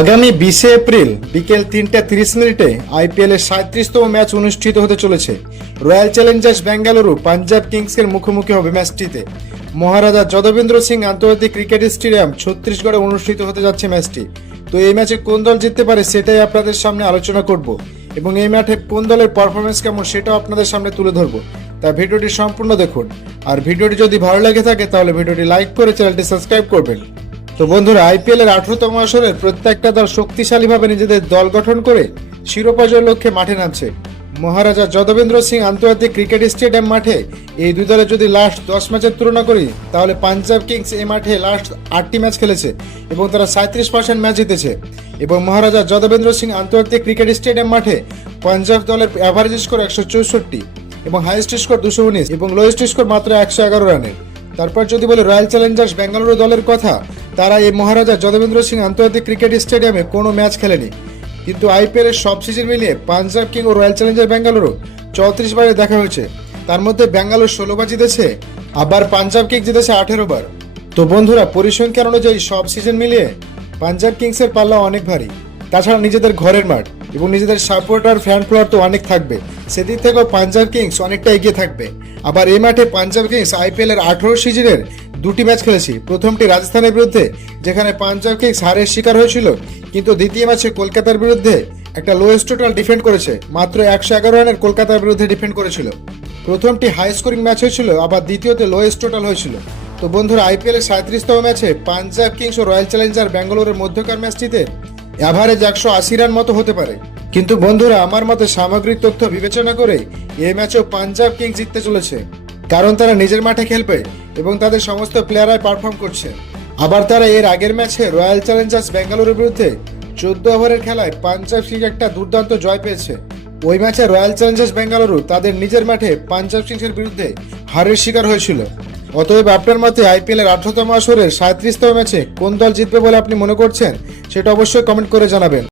আগামী 20 এপ্রিল বিকেল 3:30 আইপিএল এর 37তম ম্যাচ অনুষ্ঠিত হতে চলেছে। রয়্যাল চ্যালেঞ্জার্স বেঙ্গালুরু পাঞ্জাব কিংসের মুখোমুখি হবে ম্যাচটিতে। মহারাজা যদবেন্দ্র সিং আন্তর্জাতিক ক্রিকেট স্টেডিয়াম ছত্তিশগড়ে অনুষ্ঠিত হতে যাচ্ছে ম্যাচটি। তো এই ম্যাচে কোন দল জিততে পারে সেটাই আপনাদের সামনে আলোচনা করব এবং এই মাঠে কোন দলের পারফরমেন্স কেমন সেটাও আপনাদের সামনে তুলে ধরবো। তাই ভিডিওটি সম্পূর্ণ দেখুন, আর ভিডিওটি যদি ভালো লেগে থাকে তাহলে ভিডিওটি লাইক করে চ্যানেলটি সাবস্ক্রাইব করবেন। তো বন্ধুরা, আইপিএল এর 18তম আসরের প্রত্যেকটা দল শক্তিশালীভাবে নিজেদের দল গঠন করে শিরোপা জয়ের লক্ষ্যে মাঠে নামছে। মহারাজা যদবেন্দ্র সিং আন্তর্জাতিক ক্রিকেট স্টেডিয়াম মাঠে এই দুই দলের যদি লাস্ট 10 ম্যাচের তুলনা করি তাহলে পাঞ্জাব কিংস এই মাঠে লাস্ট 8টি ম্যাচ খেলেছে এবং তারা 37% ম্যাচ জিতেছে। এবং মহারাজা যদবেন্দ্র সিং আন্তর্জাতিক ক্রিকেট স্টেডিয়াম মাঠে পাঞ্জাব দলের অ্যাভারেজ স্কোর 164 এবং হাইয়েস্ট স্কোর 219 এবং লোয়েস্ট স্কোর মাত্র 111 রানের। তারপর যদি বলি রয়্যাল চ্যালেঞ্জার্স বেঙ্গালুরু দলের কথা, তারা এই মহারাজা যদবেন্দ্র সিং আন্তর্জাতিক ক্রিকেট স্টেডিয়ামে কোনো ম্যাচ খেলেনি, কিন্তু আইপিএল এর সব সিজন মিলিয়ে পাঞ্জাব কিং ও রয়্যাল চ্যালেঞ্জার্স বেঙ্গালুরু 34 বারে দেখা হয়েছে। তার মধ্যে বেঙ্গালুরু 16 বার জিতেছে, আবার পাঞ্জাব কিংস জিতেছে 18 বার। তো বন্ধুরা, পরিসংখ্যান অনুযায়ী সব সিজন মিলিয়ে পাঞ্জাব কিংসের পাল্লা অনেক ভারী। তাছাড়া নিজেদের ঘরের মাঠ এবং নিজেদের সাপোর্টার ফ্যান ফলোয়ার তো অনেক থাকবে, সেদিক থেকেও পাঞ্জাব কিংস অনেকটা এগিয়ে থাকবে। আবার এই মাঠে পাঞ্জাব কিংস আইপিএল এর 18 সিজনের 2টি ম্যাচ খেলেছে। প্রথমটি রাজস্থানের বিরুদ্ধে, যেখানে পাঞ্জাব কিংস হারের শিকার হয়েছিল, কিন্তু দ্বিতীয় ম্যাচে কলকাতার বিরুদ্ধে একটা লোয়েস্ট টোটাল ডিফেন্ড করেছে, মাত্র 111 রানের কলকাতার বিরুদ্ধে ডিফেন্ড করেছিল। প্রথমটি হাই স্কোরিং ম্যাচ হয়েছিল, আবার দ্বিতীয়তে লোয়েস্ট টোটাল হয়েছিল। তো বন্ধুরা, আইপিএল এর 37তম ম্যাচে পাঞ্জাব কিংস ও রয়্যাল চ্যালেঞ্জার বেঙ্গালুরুর মধ্যকার ম্যাচটিতে অ্যাভারেজ 180 রান মতো হতে পারে। কিন্তু বন্ধুরা, আমার মতে সামগ্রিক তথ্য বিবেচনা করে এই ম্যাচেও পাঞ্জাব কিংস জিততে চলেছে, কারণ তারা নিজের মাঠে খেলবে এবং তাদের সমস্ত প্লেয়াররাই পারফর্ম করছে। আবার তারা এর আগের ম্যাচে রয়্যাল চ্যালেঞ্জার্স বেঙ্গালুরুর বিরুদ্ধে 14 ওভারের খেলায় পাঞ্জাব কিংস একটা দুর্দান্ত জয় পেয়েছে। ওই ম্যাচে রয়্যাল চ্যালেঞ্জার্স বেঙ্গালুরু তাদের নিজের মাঠে পাঞ্জাব কিংসের বিরুদ্ধে হারের শিকার হয়েছিল। অতএব আপনার মতে আইপিএল এর 18তম আসরের 37তম ম্যাচে কোন দল জিতবে বলে আপনি মনে করছেন সেটা অবশ্যই কমেন্ট করে জানাবেন।